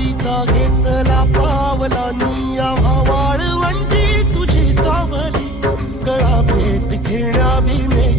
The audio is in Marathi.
वारीचा घेतला पावला निया वाळवंटी तुझी सावली गळा भेट घेण्या भीमे